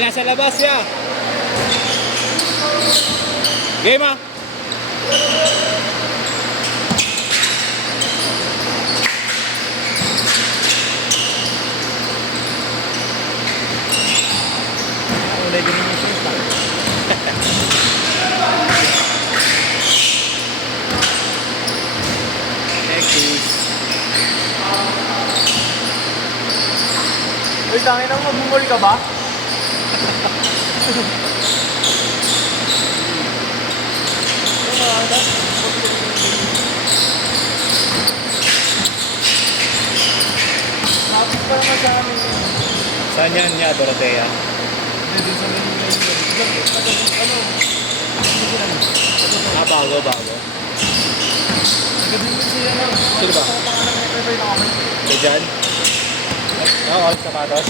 Ay, nasa labas siya. Game ah. Ulay din yung shoot pa. Texas. Uy, tangin na mag-mall ka ba? Lapit pa naman sa amin. Saan yan niya, Dorotea? Dito sa ano? Ah, bago. Nagabing mo siya na. Sino ba? Kay Jan? Oo, sapatos.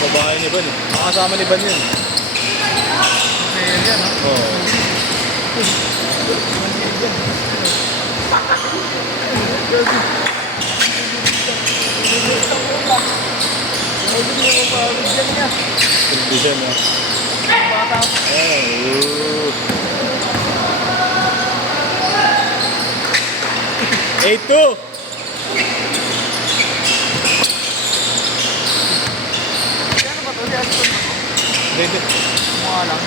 Babae ni Ban eh. Makasama ni Ban yun. Player yan, ha? Oo. Condition mo. Bata. Ooh. 8-2. Ano ba to? Si Aston ba to? Hindi. Mukha lang.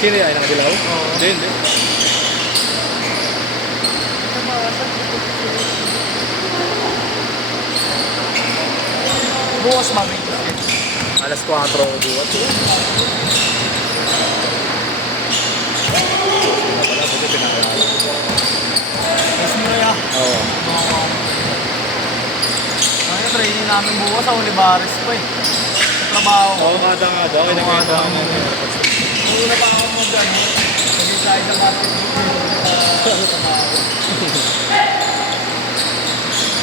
Sino yan? Nakadilaw? Oo. Hindi. Bukas maming basket. Alas 4 o 2. Wala, buti pinakilala. Tapos mo na yan. Oo. Ano yung training namin bukas sa Olivares pa eh. Sa trabaho ko. Oo, kada nga daw. Oo, Kinakita kada ko nga. namin. Una pa ako mag-ano. Mag-decide sa basketball. Sa trabaho.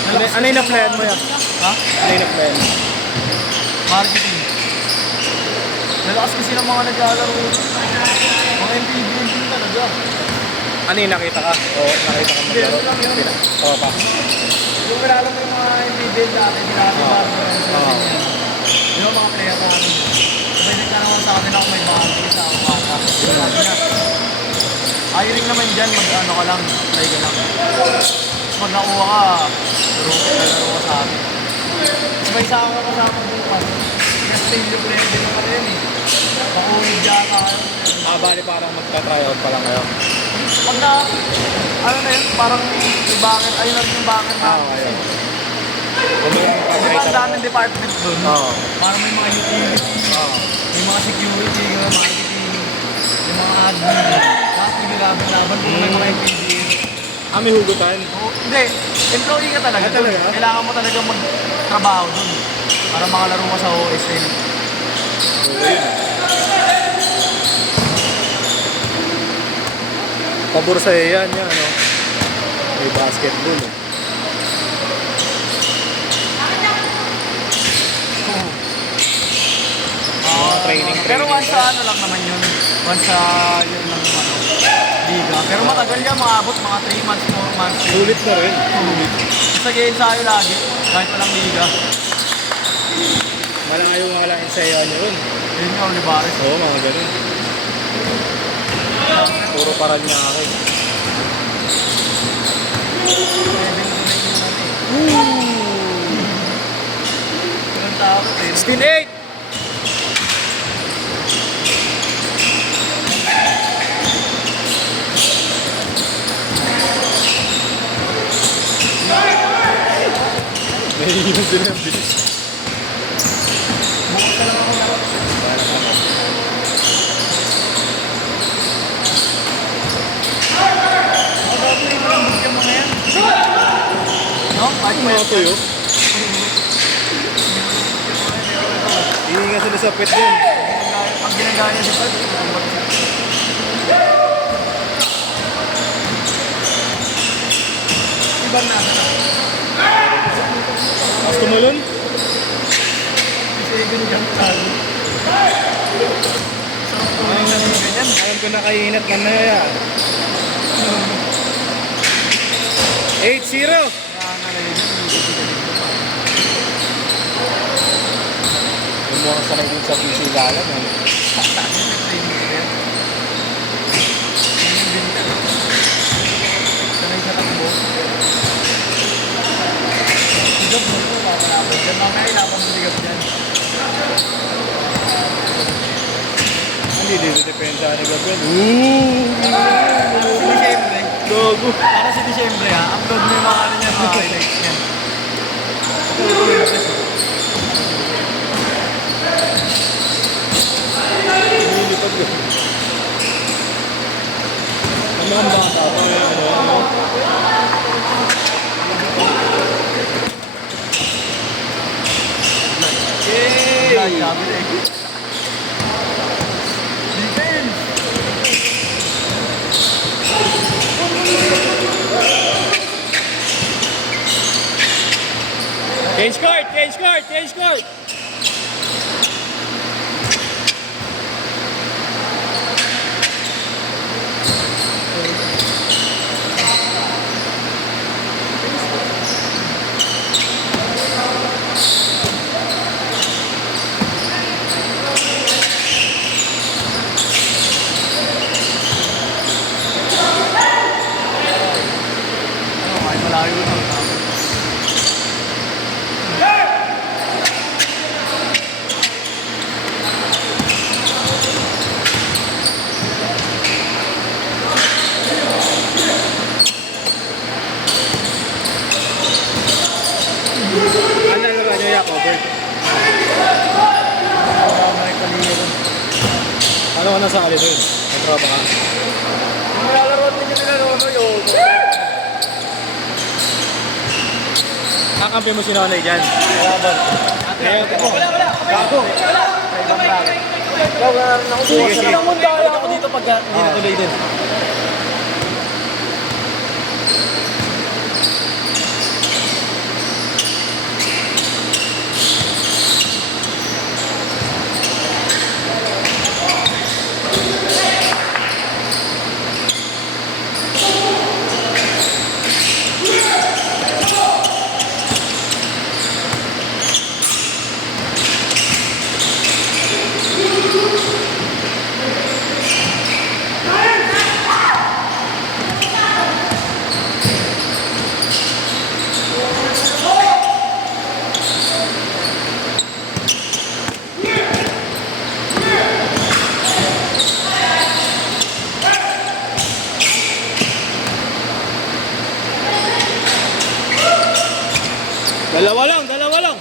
Ano yung na-plan mo yan? Ha? Ano yung na-plan mo? Marketing. Lalakas kasi ng mga naglalaro. Mga MPB din talaga. Ano yung nakita ka? Oo, nakita ka Hindi, ano maglaro? lang yun. Oo pa. Yung kilala mo yung mga MPB dati, ginagawa Oo. ko yun sa Oo. ganyan. Yung mga player namin. Sabay nagtanawan sa akin ako may bahagi sa umaga. Sabi niya, hiring naman dyan, mag-ano ka lang, try ka lang. Tapos pag nakuha ka, laro ka sa amin. Sabay sa ako kasama bukas. Kaya stadium player din naman yun eh. Pakuhid yata kayo. Ah, bali parang magka-tryout pa lang kayo. Pag na, ano na yun, parang yung bakit, ayun lang yung bakit na. Ayun. Kung may Di ba ang daming department doon? Oo. Parang may mga utility, Oo. may mga security, may mga marketing, may mga admin. Tapos may laban-laban kung may mga MPD. Ah, may hugutan? Oh, hindi, employee ka talaga. Ah, talaga? Doon. Kailangan mo talaga magtrabaho doon para makalaro ka sa OSL. Pabor sa'yo yan, ano? May basketball eh. Training. Pero once sa ano lang naman yun. Once sa yun lang naman. Liga. Pero matagal yan, maabot mga 3 months, 4 months. Sulit na rin. Sa ensayo lagi, kahit walang liga. Malayo nga lang ensayoan nyo rin. Yun yung Olivares. Oo, mga ganun. Puro paral niya ako eh. Ilang tao eh. 16-8! Nahihinom din ang bilis. No? Kahit Mga tuyo. Hihinga sila sa pet din. pag ginagaya si Pad, iban na na. Mas tumalon? Kasi ganyan tayo. Sarap ko rin na ganyan. Alam ko na kainat man na yan. 8-0. Kaya nga na yun, Yung mga sanay din sa PC galan. sanay sa takbo. Sigap mo ito, papalaban dyan. Mamaya ilaban mo sigap dyan. Hindi dito depensa ni Gabriel. Para sa Disyembre. Gogo. Para sa Disyembre ha, upload mo yung mga ano niyan, mga highlights niyan. Nilipad ko. Ang mga bata pa ano. Vlog, sabi na eh. Defense! Change court! Change court! Change court! Ano, kahit malayo na. Ano ang laro nyo, Jacob? May kaliyan. Ano ka nasa kali doon? Nagtropa ka? Yung malalaroan din yung nilaro yung... Kakampi mo si Nonay dyan. Laban. Ngayon, Wala! Gago! Wala! Sa ibang racket. Wala rin ako. Sige, sige. Balik ako dito pag hindi na tuloy din. Dalawa lang, dalawa lang.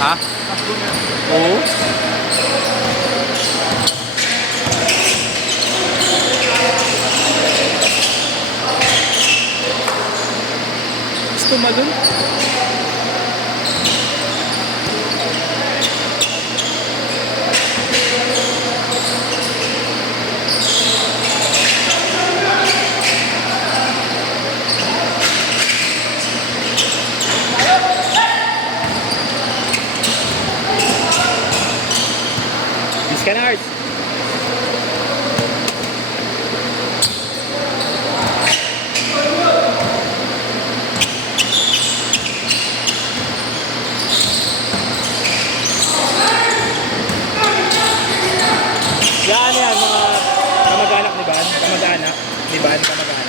Ha? Oo. Gusto malun? Canards. Yan yan, mga kamag-anak ni Ban. Kamag-anak ni Ban, kamag-anak.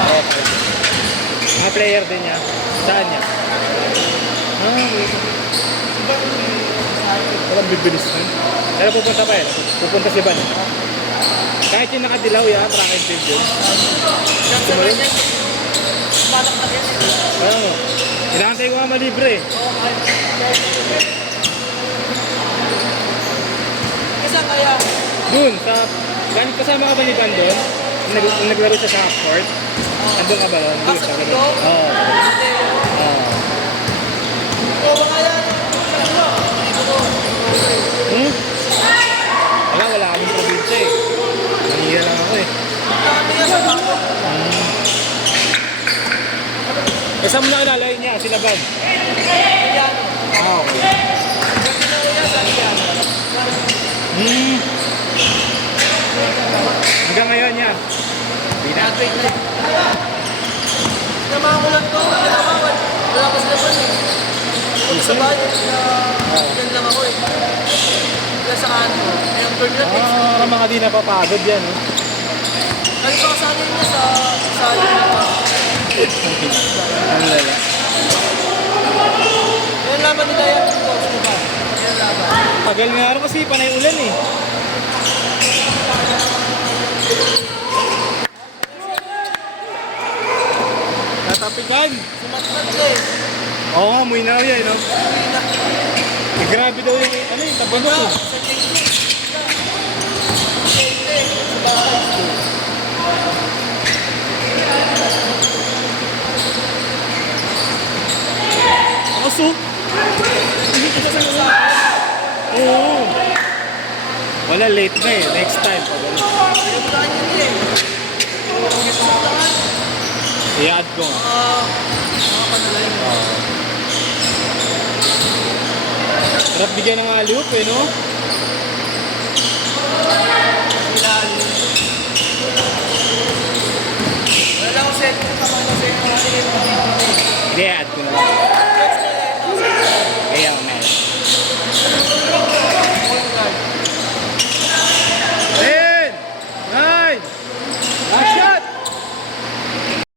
Okay. Mga player din niya. Saan niya? Walang bibilis nun. Pero pupunta pa eh. Pupunta si Ban. Kahit yung nakadilaw yan, track and field yun. Tumalun? Oo. Inakantay ko nga malibre eh. Isa kaya? Dun, sa... Ganit kasama ka ba ni Ban doon? Naglaro siya sa half court. Andun ka ba ron? Ah, sa Hindi, Tigo? Oo. Hindi. Oo. Ikaw ba kaya? Hmm? Wala kaming probinsya eh. Manila lang ako eh. Dami nga sa bago. Eh, saan mo nakilala yun niya? Sila Bad? Yan. Ah, okay. Yan sa yan. Hmm. Hanggang ngayon niya. Graduate na. Sinamahan ko lang to. Wala ko sila pa eh. Sa bahay, dyan lang ako eh. Dyan sa ano. Yung turn na text. Ah, mga di napapagod yan. Oh. Ay, ito kasali niya sa pa. Ang lala. Yan laban nila yan. Boss, diba? Yan laban. Tagal nga rin kasi panay ulan eh. Tatapikan. Sumatmat ka eh. Oo nga, muy na yan, no? Uwi na. Eh, grabe daw yung, ano yung tabanok eh. Sa tingin. Sa tingin. Sa bahay. Aso? Hindi ko sa Oo. Wala, late na eh. Next time. Pag ano. Ayaw na kanya niya eh. Gusto ko lang. I-add ko nga. Mga panalay mo. Sarap bigyan ng aliw eh, no? Ilalim. Wala lang ako set. Tama na sa iyo. Hindi, i-add ko na lang.